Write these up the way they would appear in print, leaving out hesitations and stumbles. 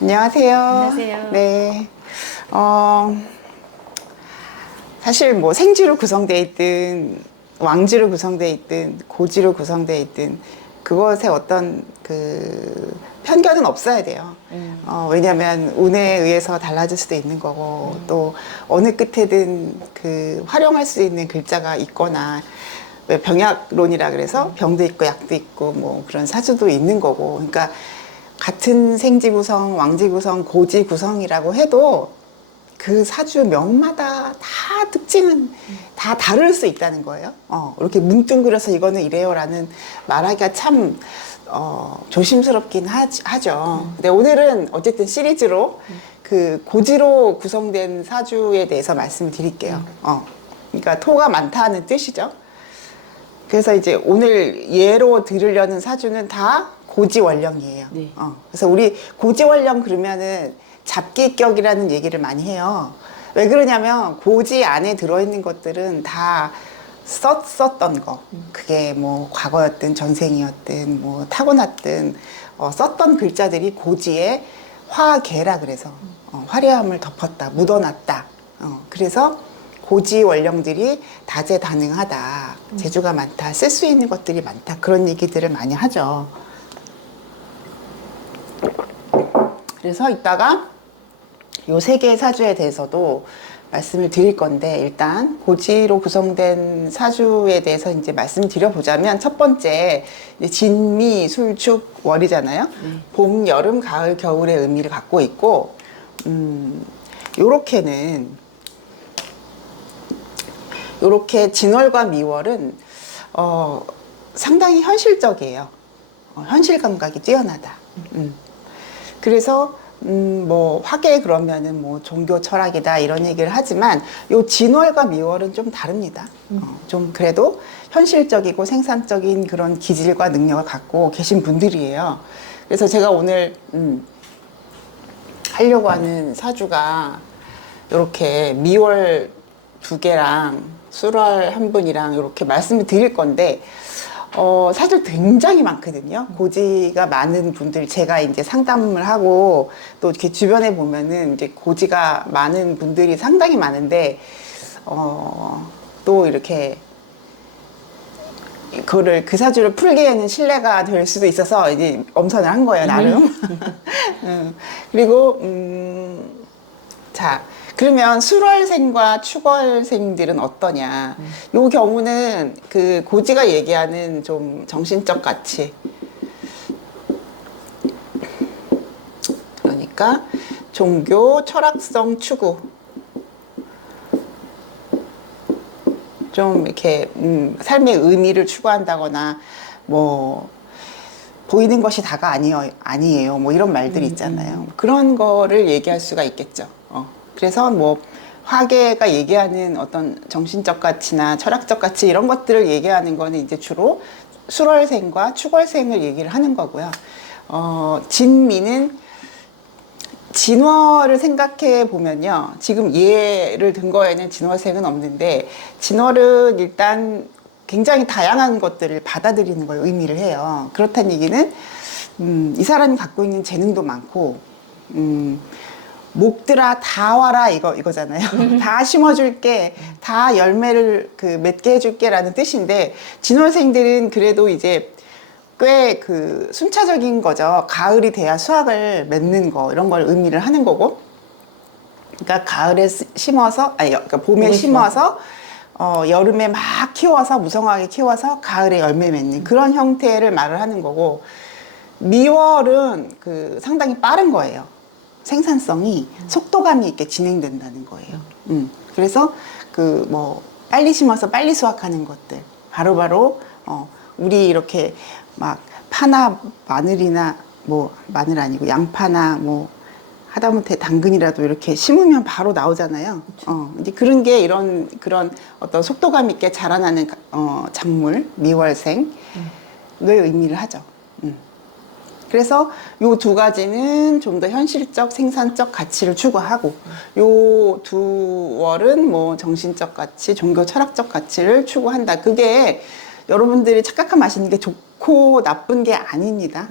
안녕하세요. 안녕하세요. 네. 사실 뭐 생지로 구성되어 있든, 왕지로 구성되어 있든, 고지로 구성되어 있든, 그것에 어떤 그 편견은 없어야 돼요. 왜냐하면 운에 의해서 달라질 수도 있는 거고, 또 어느 끝에든 그 활용할 수 있는 글자가 있거나, 왜 병약론이라 그래서 병도 있고 약도 있고 뭐 그런 사주도 있는 거고, 그러니까 같은 생지 구성, 왕지 구성, 고지 구성이라고 해도 그 사주 명마다 다 특징은 다 다를 수 있다는 거예요. 이렇게 뭉뚱그려서 이거는 이래요라는 말하기가 참 조심스럽긴 하죠. 근데 오늘은 어쨌든 시리즈로 그 고지로 구성된 사주에 대해서 말씀을 드릴게요. 그러니까 토가 많다는 뜻이죠. 그래서 이제 오늘 예로 들으려는 사주는 다 고지월령이에요. 네. 그래서 우리 고지월령 그러면은 잡기격이라는 얘기를 많이 해요. 왜 그러냐면 고지 안에 들어있는 것들은 다 썼던 거. 그게 뭐 과거였든 전생이었든 뭐 타고났든 썼던 글자들이 고지에 화계라 그래서 화려함을 덮었다, 묻어놨다. 그래서 고지 원령들이 다재다능하다, 재주가 많다, 쓸 수 있는 것들이 많다, 그런 얘기들을 많이 하죠. 그래서 이따가 요 세 개의 사주에 대해서도 말씀을 드릴 건데, 일단 고지로 구성된 사주에 대해서 이제 말씀을 드려보자면, 첫 번째 이제 진미 술축 월이잖아요. 봄, 여름, 가을, 겨울의 의미를 갖고 있고, 요렇게 진월과 미월은 상당히 현실적이에요. 현실 감각이 뛰어나다. 그래서 뭐 화계 그러면은 뭐 종교 철학이다 이런 얘기를 하지만 요 진월과 미월은 좀 다릅니다. 좀 그래도 현실적이고 생산적인 그런 기질과 능력을 갖고 계신 분들이에요. 그래서 제가 오늘 하려고 하는 사주가 이렇게 미월 두 개랑 술월 한 분이랑 이렇게 말씀을 드릴 건데, 사실 굉장히 많거든요. 고지가 많은 분들, 제가 이제 상담을 하고 또 이렇게 주변에 보면은 이제 고지가 많은 분들이 상당히 많은데, 또 이렇게 그 사주를 풀기에는 신뢰가 될 수도 있어서 이제 엄선을 한 거예요, 나름. 그리고, 자, 그러면 술월생과 축월생들은 어떠냐? 요 경우는 그 고지가 얘기하는 좀 정신적 가치. 그러니까 종교, 철학성 추구. 좀 이렇게 삶의 의미를 추구한다거나 뭐 보이는 것이 다가 아니에요. 뭐 이런 말들이 있잖아요. 그런 거를 얘기할 수가 있겠죠. 그래서 뭐 화계가 얘기하는 어떤 정신적 가치나 철학적 가치 이런 것들을 얘기하는 거는 이제 주로 술월생과 축월생을 얘기를 하는 거고요. 진미는 진월을 생각해 보면요. 지금 예를 든 거에는 진월생은 없는데, 진월은 일단 굉장히 다양한 것들을 받아들이는 걸 의미를 해요. 그렇다는 얘기는 이 사람이 갖고 있는 재능도 많고, 목들아 다 와라 이거잖아요. 다 심어줄게, 다 열매를 맺게 해줄게라는 뜻인데, 진월생들은 그래도 이제 꽤 그 순차적인 거죠. 가을이 돼야 수확을 맺는 거 이런 걸 의미를 하는 거고, 그러니까 가을에 심어서 그러니까 봄에 심어서 여름에 막 키워서 무성하게 키워서 가을에 열매 맺는 그런 형태를 말을 하는 거고, 미월은 그 상당히 빠른 거예요. 생산성이 속도감이 있게 진행된다는 거예요. 그래서 그 뭐 빨리 심어서 빨리 수확하는 것들 바로바로 우리 이렇게 막 파나 마늘이나 뭐 마늘 아니고 양파나 뭐 하다못해 당근이라도 이렇게 심으면 바로 나오잖아요. 이제 그런 게 그런 어떤 속도감 있게 자라나는 작물 미월생의 의미를 하죠. 그래서 요 두 가지는 좀 더 현실적, 생산적 가치를 추구하고, 요 두 월은 뭐 정신적 가치, 종교 철학적 가치를 추구한다. 그게 여러분들이 착각하면 아시는 게 좋고 나쁜 게 아닙니다.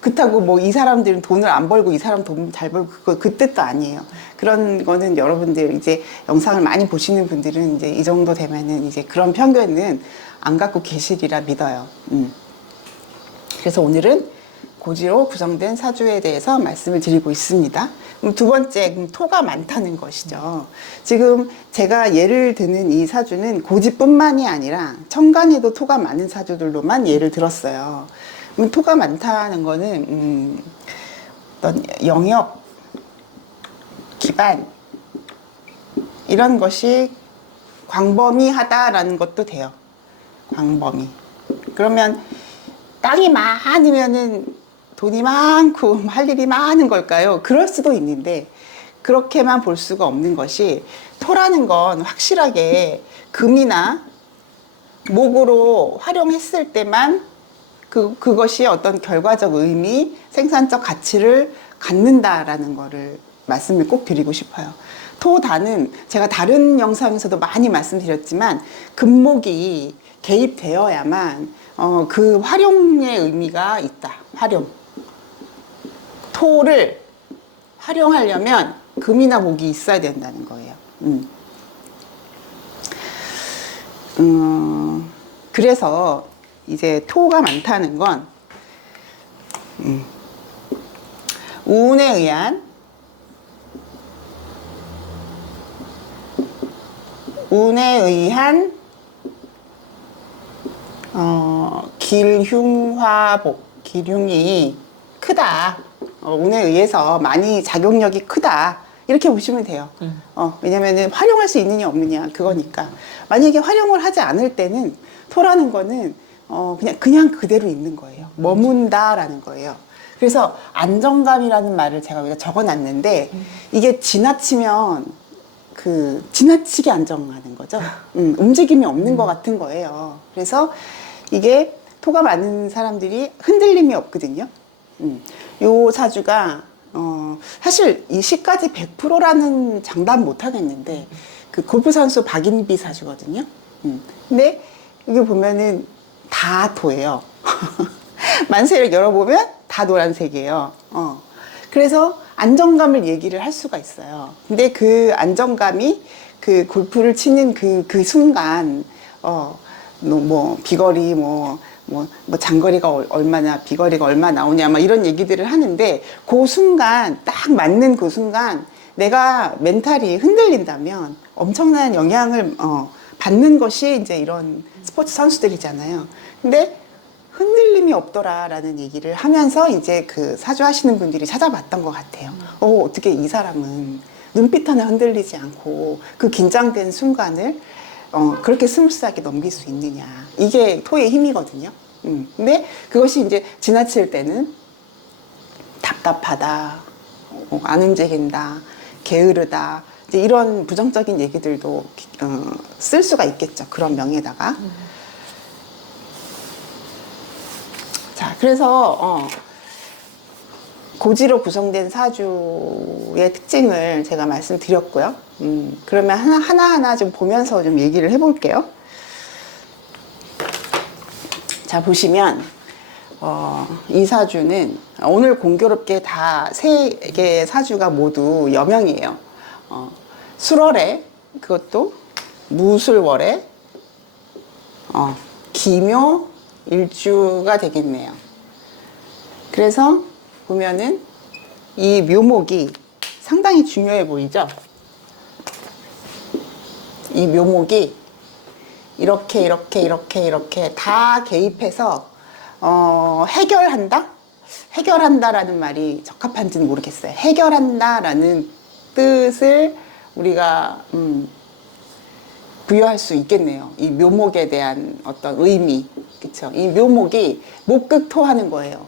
그렇다고 뭐 이 사람들은 돈을 안 벌고 이 사람 돈 잘 벌고 그거 그 뜻도 아니에요. 그런 거는 여러분들 이제 영상을 많이 보시는 분들은 이제 이 정도 되면은 이제 그런 편견은 안 갖고 계시리라 믿어요. 그래서 오늘은 고지로 구성된 사주에 대해서 말씀을 드리고 있습니다. 그럼 두 번째, 토가 많다는 것이죠. 지금 제가 예를 드는 이 사주는 고지뿐만이 아니라 천간에도 토가 많은 사주들로만 예를 들었어요. 그럼 토가 많다는 거는 어떤 영역, 기반 이런 것이 광범위하다라는 것도 돼요. 광범위. 그러면 땅이 많으면은 돈이 많고 할 일이 많은 걸까요? 그럴 수도 있는데 그렇게만 볼 수가 없는 것이 토라는 건 확실하게 금이나 목으로 활용했을 때만 그것이 어떤 결과적 의미, 생산적 가치를 갖는다라는 거를 말씀을 꼭 드리고 싶어요. 토다는 제가 다른 영상에서도 많이 말씀드렸지만 금목이 개입되어야만 그 활용의 의미가 있다. 활용. 토를 활용하려면 금이나 목이 있어야 된다는 거예요. 그래서 이제 토가 많다는 건 운에 의한 길흉화복, 길흉이 크다. 운에 의해서 많이 작용력이 크다. 이렇게 보시면 돼요. 왜냐면은 활용할 수 있느냐 없느냐 그거니까. 만약에 활용을 하지 않을 때는 토라는 거는 그냥 그대로 있는 거예요. 머문다라는 거예요. 그래서 안정감이라는 말을 제가 여기다 적어놨는데 이게 지나치면 지나치게 안정하는 거죠. 움직임이 없는 것 같은 거예요. 그래서 이게 토가 많은 사람들이 흔들림이 없거든요. 요 사주가 사실 이 시까지 100%라는 장담 못 하겠는데 그 골프 선수 박인비 사주거든요. 근데 여기 보면은 다 토예요. 만세를 열어보면 다 노란색이에요. 그래서 안정감을 얘기를 할 수가 있어요. 근데 그 안정감이 그 골프를 치는 그 순간, 뭐, 비거리, 장거리가 얼마나, 비거리가 얼마 나오냐, 막 이런 얘기들을 하는데, 그 순간, 딱 맞는 그 순간, 내가 멘탈이 흔들린다면 엄청난 영향을, 받는 것이 이제 이런 스포츠 선수들이잖아요. 근데 흔들림이 없더라라는 얘기를 하면서 이제 그 사주 하시는 분들이 찾아봤던 것 같아요. 어떻게 이 사람은 눈빛 하나 흔들리지 않고 그 긴장된 순간을 그렇게 스무스하게 넘길 수 있느냐. 이게 토의 힘이거든요. 근데 그것이 이제 지나칠 때는 답답하다, 안 움직인다, 게으르다, 이제 이런 부정적인 얘기들도 쓸 수가 있겠죠. 그런 명에다가. 자, 그래서 고지로 구성된 사주의 특징을 제가 말씀드렸고요. 그러면 하나하나 좀 보면서 좀 얘기를 해볼게요. 자, 보시면 이 사주는 오늘 공교롭게 다 세 개의 사주가 모두 여명이에요. 술월에, 그것도 무술월에 기묘 일주가 되겠네요. 그래서 보면은 이 묘목이 상당히 중요해 보이죠? 이 묘목이 이렇게 다 개입해서 해결한다? 해결한다라는 말이 적합한지는 모르겠어요. 해결한다라는 뜻을 우리가 부여할 수 있겠네요. 이 묘목에 대한 어떤 의미, 그렇죠? 이 묘목이 목극토하는 거예요.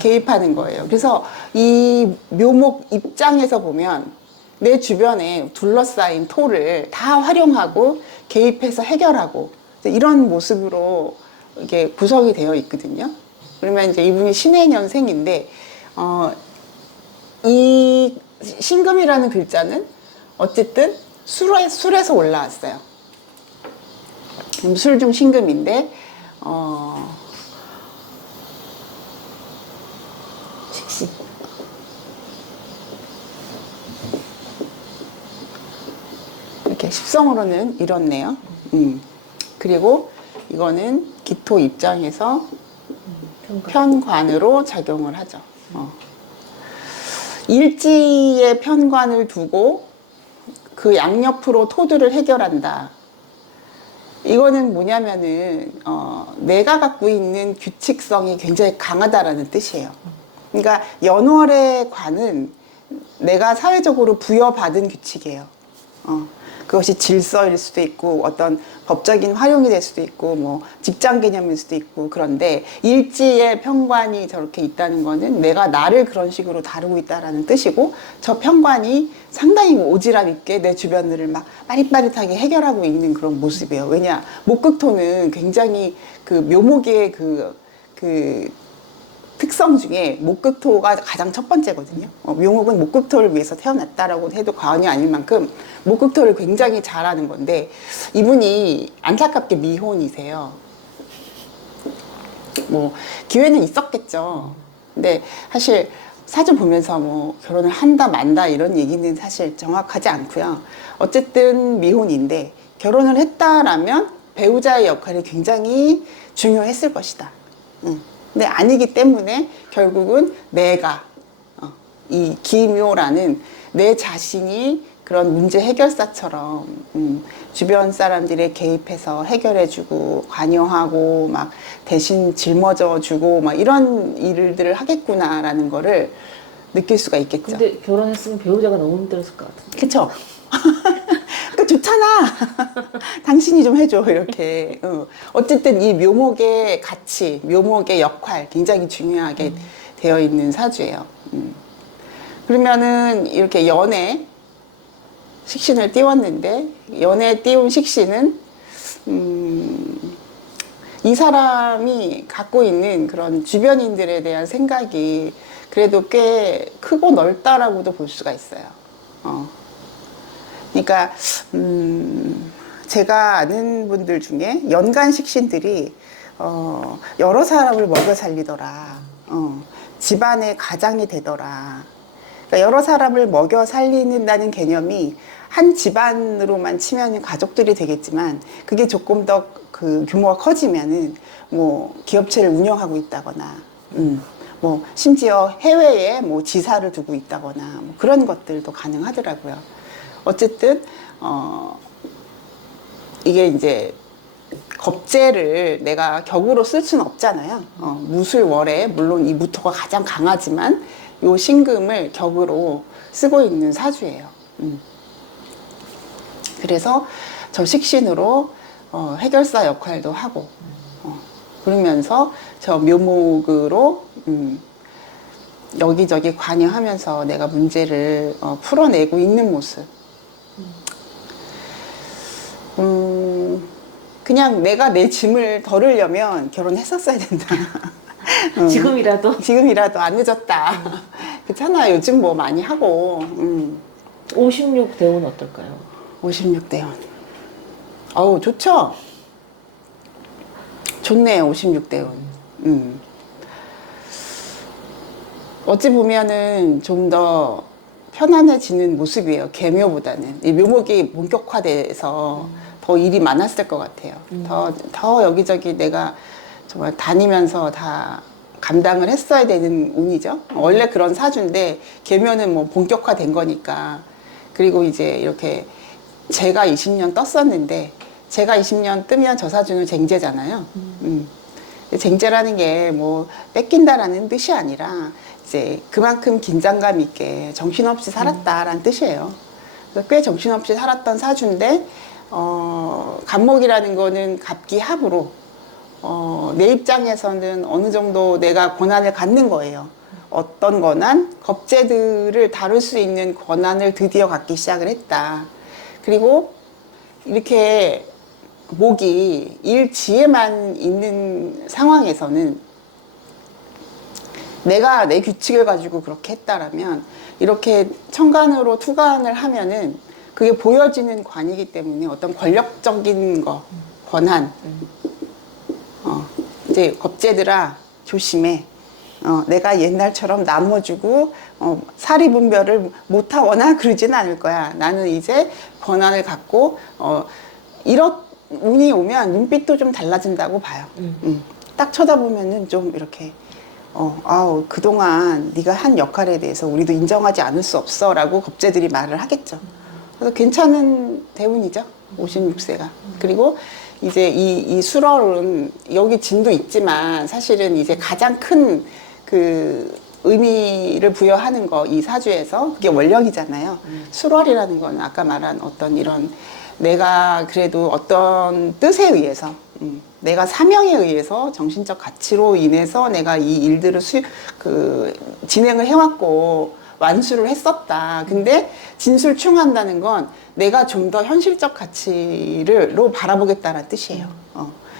개입하는 거예요. 그래서 이 묘목 입장에서 보면 내 주변에 둘러싸인 토를 다 활용하고 개입해서 해결하고 이런 모습으로 이게 구성이 되어 있거든요. 그러면 이제 이분이 신해년생인데 이 신금이라는 글자는 어쨌든 술에서 올라왔어요. 술 중 신금인데 십성으로는 이렇네요. 그리고 이거는 기토 입장에서 편관으로 작용을 하죠. 일지의 편관을 두고 그 양옆으로 토두를 해결한다. 이거는 뭐냐면은 내가 갖고 있는 규칙성이 굉장히 강하다라는 뜻이에요. 그러니까 연월의 관은 내가 사회적으로 부여받은 규칙이에요. 그것이 질서일 수도 있고 어떤 법적인 활용이 될 수도 있고 뭐 직장 개념일 수도 있고, 그런데 일지의 편관이 저렇게 있다는 거는 내가 나를 그런 식으로 다루고 있다라는 뜻이고, 저 편관이 상당히 오지랖 있게 내 주변을 막 빠릿빠릿하게 해결하고 있는 그런 모습이에요. 왜냐, 목극토는 굉장히 그 묘목의 그 특성 중에 목극토가 가장 첫 번째거든요. 묘목은 목극토를 위해서 태어났다라고 해도 과언이 아닐 만큼 목극토를 굉장히 잘하는 건데, 이분이 안타깝게 미혼이세요. 뭐 기회는 있었겠죠. 근데 사실 사주 보면서 뭐 결혼을 한다 만다 이런 얘기는 사실 정확하지 않고요. 어쨌든 미혼인데 결혼을 했다라면 배우자의 역할이 굉장히 중요했을 것이다. 근데 아니기 때문에 결국은 내가 이 기묘라는 내 자신이 그런 문제 해결사처럼 주변 사람들에 개입해서 해결해주고 관여하고 막 대신 жил머져주고 막 이런 일들을 하겠구나라는 거를 느낄 수가 있겠죠. 근데 결혼했으면 배우자가 너무 힘들었을 것 같은데. 그쵸? 그 좋잖아. 당신이 좀 해줘 이렇게. 어쨌든 이 묘목의 가치, 묘목의 역할 굉장히 중요하게 되어 있는 사주예요. 그러면은 이렇게 연애 식신을 띄웠는데, 연애 띄운 식신은 이 사람이 갖고 있는 그런 주변인들에 대한 생각이 그래도 꽤 크고 넓다라고도 볼 수가 있어요. 그러니까 제가 아는 분들 중에 연간 식신들이 여러 사람을 먹여 살리더라. 집안의 가장이 되더라. 그러니까 여러 사람을 먹여 살리는다는 개념이 한 집안으로만 치면 가족들이 되겠지만, 그게 조금 더 그 규모가 커지면은 뭐 기업체를 운영하고 있다거나, 뭐 심지어 해외에 뭐 지사를 두고 있다거나 뭐 그런 것들도 가능하더라고요. 어쨌든 이게 이제 겁재를 내가 격으로 쓸 수는 없잖아요. 무술월에 물론 이 무토가 가장 강하지만 요 신금을 격으로 쓰고 있는 사주예요. 그래서 저 식신으로 해결사 역할도 하고, 그러면서 저 묘목으로 여기저기 관여하면서 내가 문제를 풀어내고 있는 모습. 그냥 내가 내 짐을 덜으려면 결혼했었어야 된다. 지금이라도 안 늦었다. 그렇잖아. 요즘 뭐 많이 하고. 56대운 어떨까요? 56대운. 어우, 좋죠? 좋네요, 56대운. 어찌 보면은 좀 더 편안해지는 모습이에요. 계묘보다는. 이 묘목이 본격화돼서 더 일이 많았을 것 같아요. 더 여기저기 내가 정말 다니면서 다 감당을 했어야 되는 운이죠. 원래 그런 사주인데 계묘는 뭐 본격화된 거니까. 그리고 이제 이렇게 제가 20년 떴었는데, 제가 20년 뜨면 저 사주는 쟁제잖아요. 쟁제라는 게 뭐 뺏긴다라는 뜻이 아니라 이제 그만큼 긴장감 있게 정신없이 살았다라는 뜻이에요. 그래서 꽤 정신없이 살았던 사주인데, 간목이라는 거는 갑기합으로 내 입장에서는 어느 정도 내가 권한을 갖는 거예요. 어떤 권한? 겁재들을 다룰 수 있는 권한을 드디어 갖기 시작을 했다. 그리고 이렇게 목이 일지에만 있는 상황에서는 내가 내 규칙을 가지고 그렇게 했다라면, 이렇게 천간으로 투간을 하면은 그게 보여지는 관이기 때문에 어떤 권력적인 거, 권한, 이제 겁재들아 조심해. 내가 옛날처럼 나눠주고 사리 분별을 못하거나 그러지는 않을 거야. 나는 이제 권한을 갖고 이런 운이 오면 눈빛도 좀 달라진다고 봐요. 딱 쳐다보면은 좀 이렇게 아우 그동안 네가 한 역할에 대해서 우리도 인정하지 않을 수 없어라고 겁재들이 말을 하겠죠. 그래서 괜찮은 대운이죠. 56세가. 그리고 이제 이 수월은 여기 진도 있지만 사실은 이제 가장 큰 그 의미를 부여하는 거 이 사주에서 그게 원력이잖아요. 수월이라는 거는 아까 말한 어떤 이런 내가 그래도 어떤 뜻에 의해서 내가 사명에 의해서 정신적 가치로 인해서 내가 이 일들을 진행을 해왔고 완수를 했었다. 근데 진술충한다는 건 내가 좀 더 현실적 가치로 바라보겠다는 뜻이에요.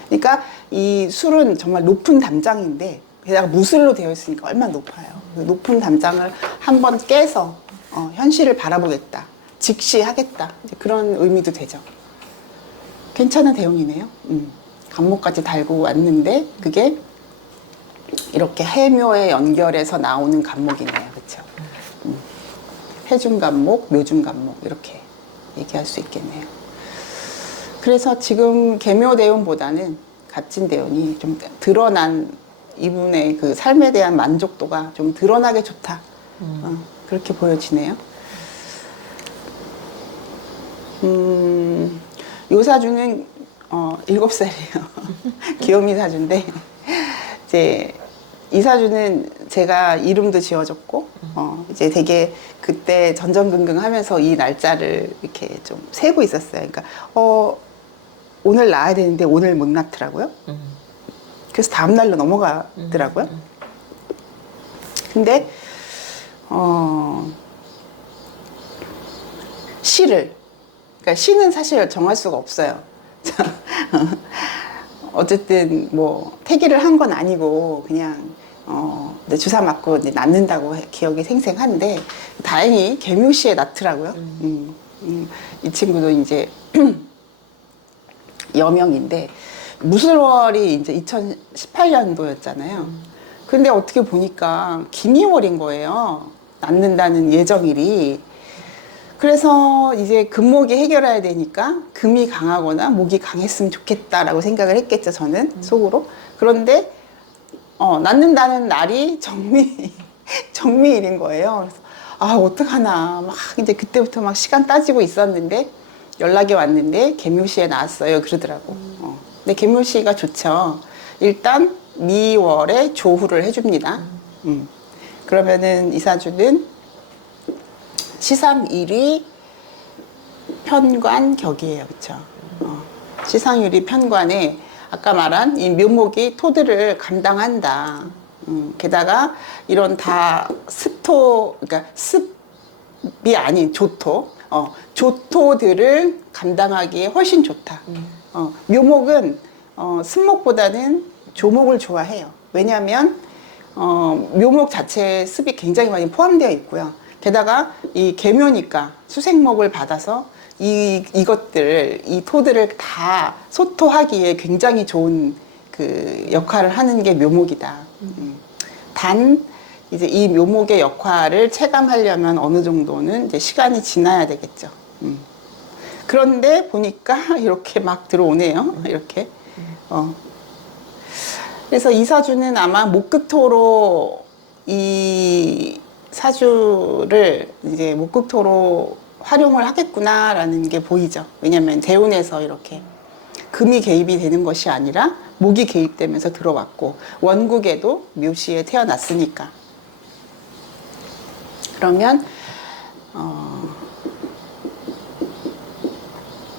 그러니까 이 술은 정말 높은 담장인데 게다가 무술로 되어 있으니까 얼마나 높아요. 그 높은 담장을 한번 깨서 현실을 바라보겠다. 직시하겠다. 이제 그런 의미도 되죠. 괜찮은 대운이네요. 간목까지 달고 왔는데 그게 이렇게 해묘에 연결해서 나오는 간목이네요. 그렇죠? 해중 간목, 묘중 간목 이렇게 얘기할 수 있겠네요. 그래서 지금 계묘 대운보다는 갓진 대운이 좀 드러난 이분의 그 삶에 대한 만족도가 좀 드러나게 좋다. 그렇게 보여지네요. 요 사주는 7살이에요. 귀요미 사주인데 이제 이 사주는 제가 이름도 지어줬고 이제 되게 그때 전전긍긍하면서 이 날짜를 이렇게 좀 세고 있었어요. 그러니까 오늘 낳아야 되는데 오늘 못 낳더라고요. 그래서 다음 날로 넘어가더라고요. 근데 그러니까 시는 사실 정할 수가 없어요. 어쨌든 뭐 태기를 한 건 아니고 그냥 주사 맞고 이제 낳는다고 기억이 생생한데 다행히 계묘시에 낳더라고요. 이 친구도 이제 여명인데 무술월이 이제 2018년도였잖아요. 근데 어떻게 보니까 김이월인 거예요. 낳는다는 예정일이. 그래서 이제 금목이 해결해야 되니까 금이 강하거나 목이 강했으면 좋겠다라고 생각을 했겠죠, 저는 속으로. 그런데 낳는다는 날이 정미일인 거예요. 그래서 어떡하나 막 이제 그때부터 막 시간 따지고 있었는데 연락이 왔는데 계묘시에 나왔어요 그러더라고. 근데 계묘시가 좋죠. 일단 미월에 조후를 해줍니다. 그러면은 이사주는 시상일이 편관격이에요. 그쵸? 시상일이 편관에 아까 말한 이 묘목이 토들을 감당한다. 게다가 이런 다 그러니까 습이 아닌 조토, 조토들을 감당하기에 훨씬 좋다. 묘목은 습목보다는 조목을 좋아해요. 왜냐하면 묘목 자체에 습이 굉장히 많이 포함되어 있고요. 게다가 이 계묘니까 수생목을 받아서 이것들을 이 토들을 다 소토하기에 굉장히 좋은 그 역할을 하는 게 묘목이다. 단 이제 이 묘목의 역할을 체감하려면 어느 정도는 이제 시간이 지나야 되겠죠. 그런데 보니까 이렇게 막 들어오네요. 이렇게. 그래서 이 사주는 아마 목극토로 이 사주를 이제 목극토로 활용을 하겠구나라는 게 보이죠. 왜냐면 대운에서 이렇게 금이 개입이 되는 것이 아니라 목이 개입되면서 들어왔고 원국에도 묘시에 태어났으니까. 그러면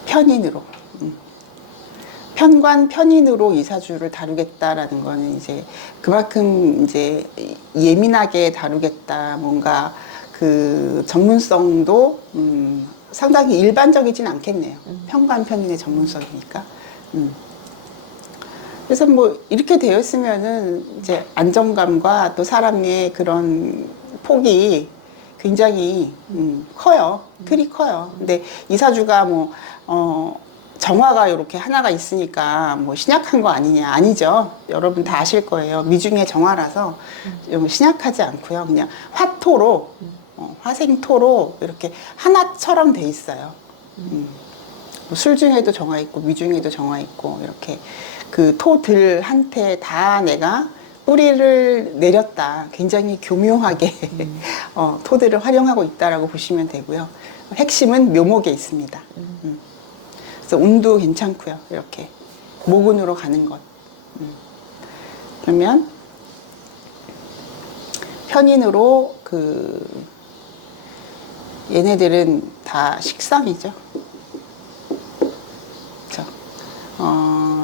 편인으로 편인으로 이 사주를 다루겠다라는 거는 이제 그만큼 이제 예민하게 다루겠다. 뭔가 그 전문성도 상당히 일반적이진 않겠네요. 편인의 전문성이니까. 그래서 뭐 이렇게 되어 있으면은 이제 안정감과 또 사람의 그런 폭이 굉장히 커요. 틀이 커요. 근데 이 사주가 뭐 정화가 이렇게 하나가 있으니까 뭐 신약한 거 아니냐? 아니죠. 여러분 다 아실 거예요. 미중의 정화라서 좀 신약하지 않고요. 그냥 화토로, 화생토로 이렇게 하나처럼 돼 있어요. 술 중에도 정화 있고 미 중에도 정화 있고 이렇게 그 토들한테 다 내가 뿌리를 내렸다. 굉장히 교묘하게 토들을 활용하고 있다라고 보시면 되고요. 핵심은 묘목에 있습니다. 그래서 운도 괜찮고요. 이렇게 모근으로 가는 것. 그러면 편인으로 얘네들은 다 식상이죠. 그렇죠.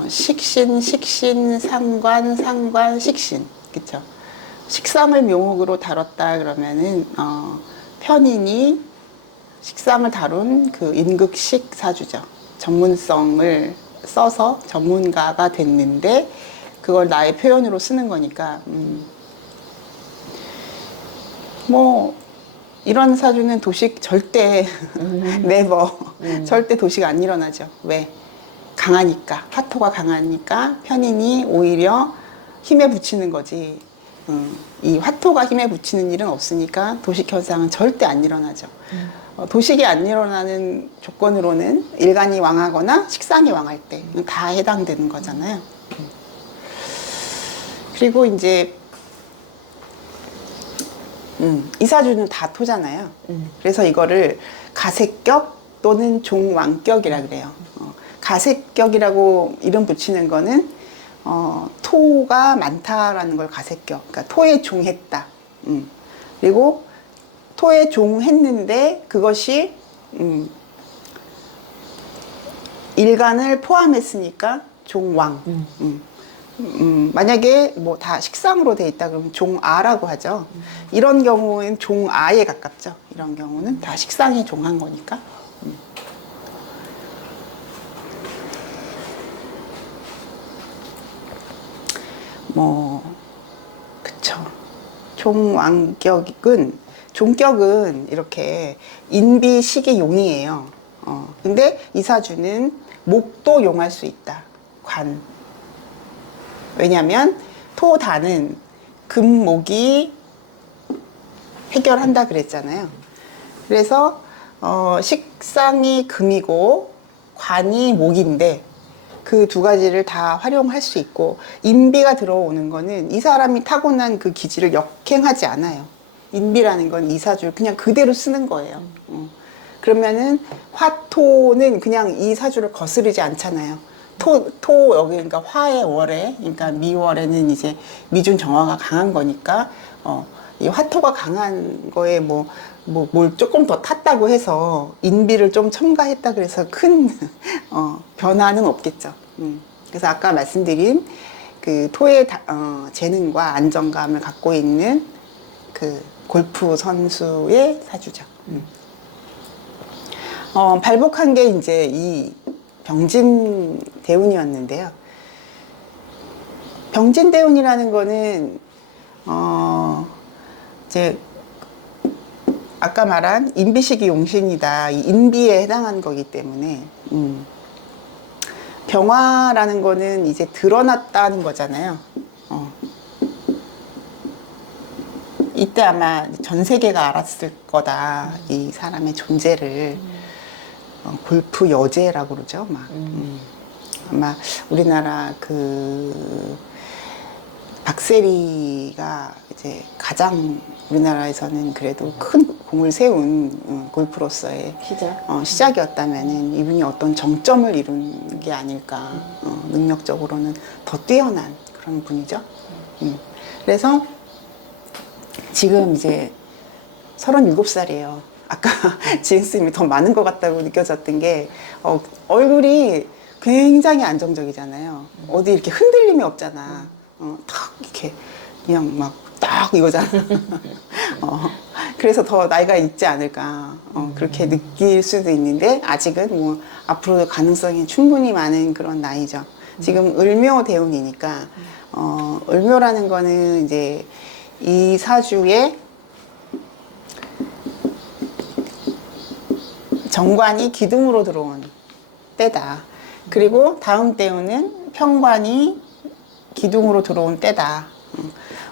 식신, 식신, 상관, 상관, 식신. 그렇죠. 식상을 묘목으로 다뤘다 그러면은 편인이 식상을 다룬 그 인극식 사주죠. 전문성을 써서 전문가가 됐는데 그걸 나의 표현으로 쓰는 거니까 뭐 이런 사주는 도식 절대 네버 절대 도식 안 일어나죠. 왜? 강하니까 화토가 강하니까 편인이 오히려 힘에 붙이는 거지. 이 화토가 힘에 붙이는 일은 없으니까 도식 현상은 절대 안 일어나죠. 도식이 안 일어나는 조건으로는 일간이 왕하거나 식상이 왕할 때 다 해당되는 거잖아요. 그리고 이제 이 사주는 다 토잖아요. 그래서 이거를 가세격 또는 종왕격이라 그래요. 가세격이라고 이름 붙이는 거는 토가 많다라는 걸 가세격. 그러니까 토에 종했다. 그리고 토에 종했는데 그것이 일간을 포함했으니까 종왕. 만약에 뭐 다 식상으로 돼 있다 그러면 종아라고 하죠. 이런 경우는 종아에 가깝죠. 이런 경우는 다 식상이 종한 거니까. 뭐 그쵸. 종격은 이렇게 인비식의 용이에요. 근데 이 사주는 목도 용할 수 있다. 관. 왜냐하면 토다는 금목이 해결한다 그랬잖아요. 그래서 식상이 금이고 관이 목인데 그 두 가지를 다 활용할 수 있고 인비가 들어오는 거는 이 사람이 타고난 그 기질을 역행하지 않아요. 인비라는 건 이 사주를 그냥 그대로 쓰는 거예요. 그러면은 화토는 그냥 이 사주를 거스르지 않잖아요. 토 여기 그러니까 화의 월에 그러니까 미월에는 이제 미중 정화가 강한 거니까 이 화토가 강한 거에 뭘 조금 더 탔다고 해서 인비를 좀 첨가했다 그래서 큰 변화는 없겠죠. 그래서 아까 말씀드린 그 토의 재능과 안정감을 갖고 있는 그 골프 선수의 사주죠. 발복한 게 이제 이 병진 대운이었는데요. 병진 대운이라는 거는 이제 아까 말한 인비식이 용신이다. 이 인비에 해당하는 거기 때문에 병화라는 거는 이제 드러났다는 거잖아요. 이때 아마 전 세계가 알았을 거다. 이 사람의 존재를. 골프 여제라고 그러죠. 아마 우리나라 박세리가 이제 가장 우리나라에서는 그래도 큰 공을 세운 골프로서의 시작이었다면은 이분이 어떤 정점을 이룬 게 아닐까. 능력적으로는 더 뛰어난 그런 분이죠. 그래서 지금 이제 37살이에요. 아까 지은쌤이 더 많은 것 같다고 느껴졌던 게 얼굴이 굉장히 안정적이잖아요. 어디 이렇게 흔들림이 없잖아. 탁 이렇게 그냥 막 딱 이거잖아. 그래서 더 나이가 있지 않을까 그렇게 느낄 수도 있는데 아직은 뭐 앞으로도 가능성이 충분히 많은 그런 나이죠. 지금 을묘 대운이니까 을묘라는 거는 이제 이 사주에 정관이 기둥으로 들어온 때다. 그리고 다음 때우는 편관이 기둥으로 들어온 때다.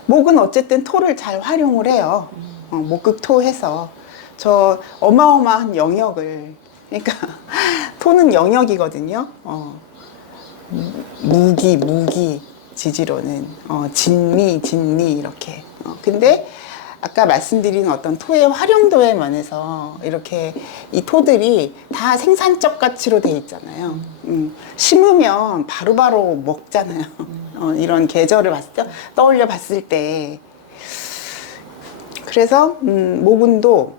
목은 어쨌든 토를 잘 활용을 해요. 목극토해서 저 어마어마한 영역을, 그러니까 토는 영역이거든요. 무기 지지로는 진미 이렇게. 근데 아까 말씀드린 어떤 토의 활용도의 면에서 이렇게 이 토들이 다 생산적 가치로 돼 있잖아요. 심으면 바로바로 먹잖아요. 이런 계절을 떠올려 봤을 때. 그래서 모근도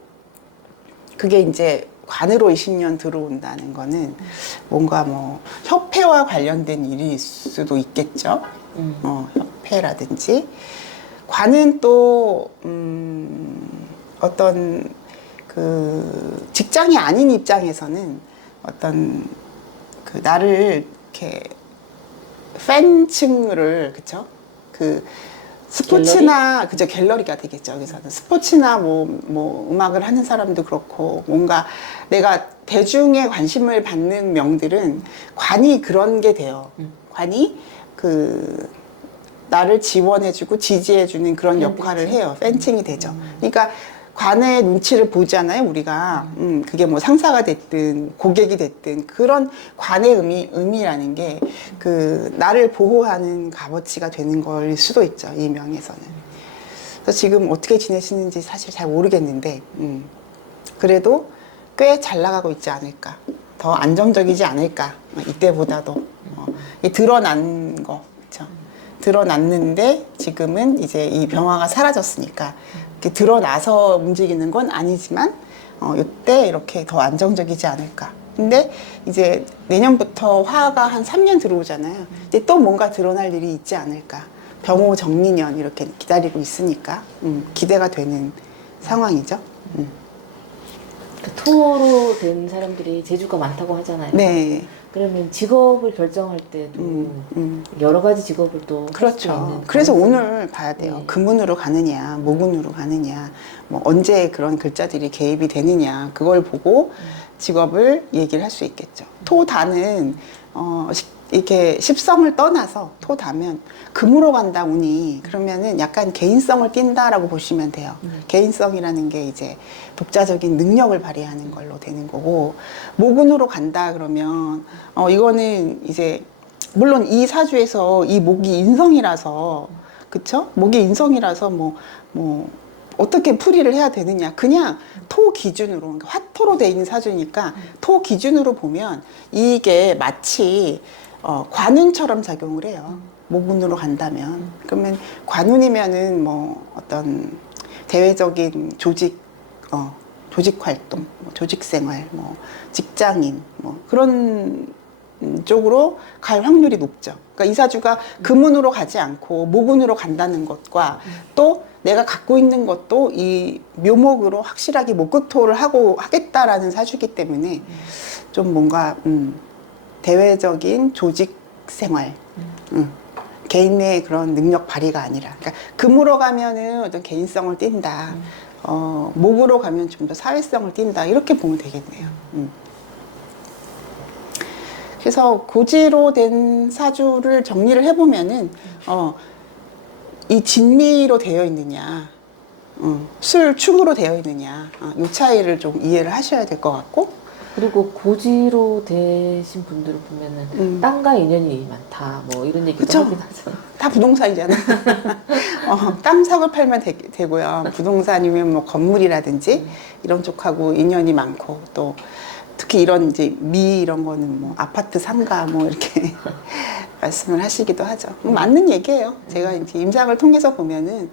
그게 이제 관으로 20년 들어온다는 거는 뭔가 뭐 협회와 관련된 일일 수도 있겠죠. 협회라든지. 관은 또 어떤 그 직장이 아닌 입장에서는 어떤 그 나를 이렇게 팬층을, 그쵸? 그 스포츠나 그저 갤러리가 되겠죠. 여기서는 스포츠나 뭐 음악을 하는 사람도 그렇고, 뭔가 내가 대중의 관심을 받는 명들은 관이 그런 게 돼요. 관이 그 나를 지원해주고 지지해주는 그런 역할을 해요. 팬층이 되죠. 그러니까 관의 눈치를 보잖아요, 우리가. 그게 뭐 상사가 됐든 고객이 됐든 그런 관의 의미라는 게 그 나를 보호하는 값어치가 되는 걸 수도 있죠, 이 명에서는. 그래서 지금 어떻게 지내시는지 사실 잘 모르겠는데, 그래도 꽤 잘 나가고 있지 않을까. 더 안정적이지 않을까. 이때보다도. 이 드러난 거, 그쵸? 드러났는데 지금은 이제 이 병화가 사라졌으니까 이렇게 드러나서 움직이는 건 아니지만 이때 이렇게 더 안정적이지 않을까. 근데 이제 내년부터 화가 한 3년 들어오잖아요. 이제 또 뭔가 드러날 일이 있지 않을까. 병호 정리년 이렇게 기다리고 있으니까 기대가 되는 상황이죠. 토로 된 사람들이 재주가 많다고 하잖아요. 네. 그러면 직업을 결정할 때도 여러 가지 직업을 또 할 수 그렇죠. 있는 그래서 가능성이- 오늘 봐야 돼요. 네. 금운으로 가느냐, 목운으로 가느냐, 뭐 언제 그런 글자들이 개입이 되느냐, 그걸 보고 직업을 얘기를 할 수 있겠죠. 토다는 이렇게 십성을 떠나서 토다면 금으로 간다 운이, 그러면은 약간 개인성을 띈다라고 보시면 돼요. 개인성이라는 게 이제 독자적인 능력을 발휘하는 걸로 되는 거고, 목운으로 간다 그러면 이거는 이제 물론 이 사주에서 이 목이 인성이라서, 그쵸? 목이 인성이라서 뭐 어떻게 풀이를 해야 되느냐, 그냥 토 기준으로, 그러니까 화토로 돼 있는 사주니까 토 기준으로 보면 이게 마치 관운처럼 작용을 해요. 목운으로 간다면. 그러면 관운이면은 뭐 어떤 대외적인 조직 활동, 뭐 조직 생활, 뭐 직장인, 뭐 그런 쪽으로 갈 확률이 높죠. 그러니까 이 사주가 금운으로 가지 않고 목운으로 간다는 것과 또 내가 갖고 있는 것도 이 묘목으로 확실하게 목극토를 하겠다라는 사주기 때문에 좀 뭔가 대외적인 조직 생활, 개인의 그런 능력 발휘가 아니라, 그러니까 금으로 가면은 어떤 개인성을 띈다, 목으로 가면 좀 더 사회성을 띈다, 이렇게 보면 되겠네요. 그래서 고지로 된 사주를 정리를 해보면은 이 진미로 되어 있느냐, 술충으로 되어 있느냐, 이 차이를 좀 이해를 하셔야 될 것 같고, 그리고 고지로 되신 분들을 보면은 땅과 인연이 많다 뭐 이런 얘기도 그쵸? 하긴 하잖아요. 다 부동산이잖아. 땅 사고 팔면 되고요. 부동산이면 뭐 건물이라든지 이런 쪽하고 인연이 많고, 또 특히 이런 이제 이런 거는 뭐 아파트 상가 뭐 이렇게 말씀을 하시기도 하죠. 맞는 얘기예요. 제가 이제 임상을 통해서 보면은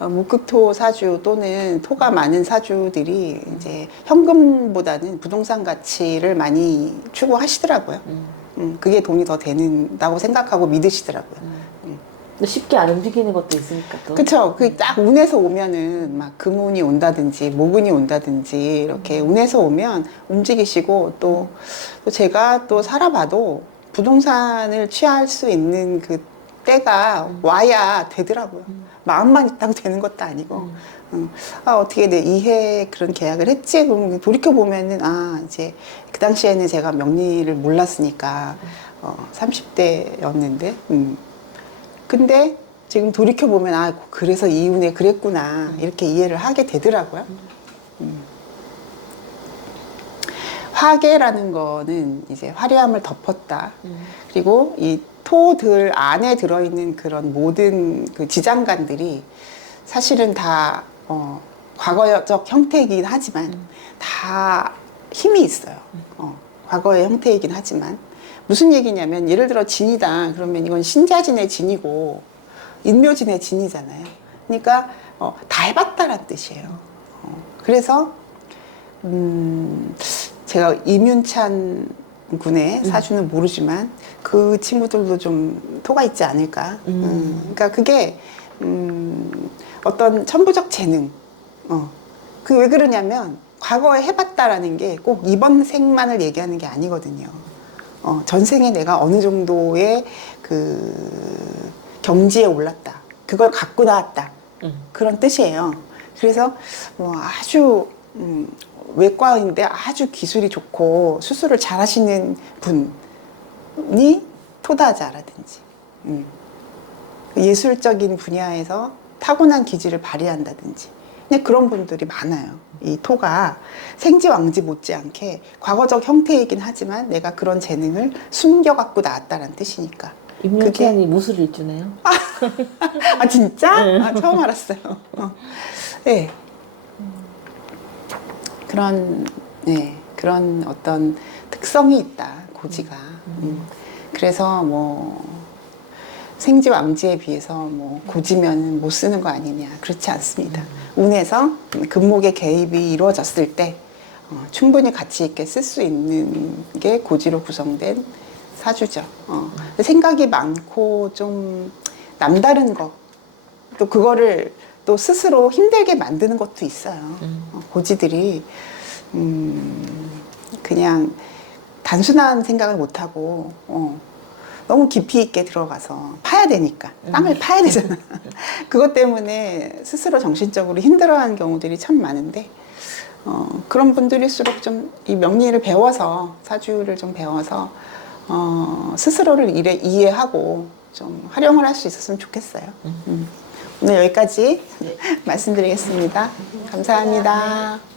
목극토 사주 또는 토가 많은 사주들이 이제 현금보다는 부동산 가치를 많이 추구하시더라고요. 그게 돈이 더 된다고 생각하고 믿으시더라고요. 근데 쉽게 안 움직이는 것도 있으니까 또. 그쵸. 그 딱 운에서 오면은 막 금운이 온다든지 목운이 온다든지 이렇게 운에서 오면 움직이시고, 또 제가 또 살아봐도 부동산을 취할 수 있는 그 때가 와야 되더라고요. 마음만 있다고 되는 것도 아니고. 어떻게 내 이해 그런 계약을 했지? 그럼 돌이켜 보면은 이제 그 당시에는 제가 명리를 몰랐으니까 30대였는데 근데 지금 돌이켜 보면 그래서 이윤에 그랬구나 이렇게 이해를 하게 되더라고요. 화계라는 거는 이제 화려함을 덮었다. 그리고 이 토들 안에 들어있는 그런 모든 그 지장간들이 사실은 다 과거적 형태이긴 하지만 다 힘이 있어요. 과거의 형태이긴 하지만 무슨 얘기냐면 예를 들어 진이다 그러면 이건 신자진의 진이고 인묘진의 진이잖아요. 그러니까 다 해봤다라는 뜻이에요. 그래서 제가 이윤찬 군의 사주는 모르지만 그 친구들도 좀 토가 있지 않을까. 그러니까 그게 어떤 천부적 재능. 그 왜 그러냐면 과거에 해봤다라는 게 꼭 이번 생만을 얘기하는 게 아니거든요. 전생에 내가 어느 정도의 그 경지에 올랐다. 그걸 갖고 나왔다. 그런 뜻이에요. 그래서 뭐 아주 외과인데 아주 기술이 좋고 수술을 잘하시는 분이 토다자라든지 예술적인 분야에서 타고난 기질을 발휘한다든지 그냥 그런 분들이 많아요. 이 토가 생지왕지 못지않게 과거적 형태이긴 하지만 내가 그런 재능을 숨겨갖고 나왔다는 뜻이니까. 임윤찬이 무술일주네요. 진짜? 처음 알았어요. 네. 그런 어떤 특성이 있다, 고지가. 그래서 뭐, 생지왕지에 비해서 뭐, 고지면 못 쓰는 거 아니냐. 그렇지 않습니다. 운에서 금목의 개입이 이루어졌을 때, 충분히 가치 있게 쓸 수 있는 게 고지로 구성된 사주죠. 생각이 많고 좀 남다른 것, 또 그거를 또 스스로 힘들게 만드는 것도 있어요. 고지들이 그냥 단순한 생각을 못하고 너무 깊이 있게 들어가서 파야 되니까 땅을 파야 되잖아. 그것 때문에 스스로 정신적으로 힘들어하는 경우들이 참 많은데 그런 분들일수록 좀 이 명리를 배워서 사주를 좀 배워서 스스로를 이해하고 좀 활용을 할 수 있었으면 좋겠어요. 오늘 여기까지 말씀드리겠습니다. 감사합니다.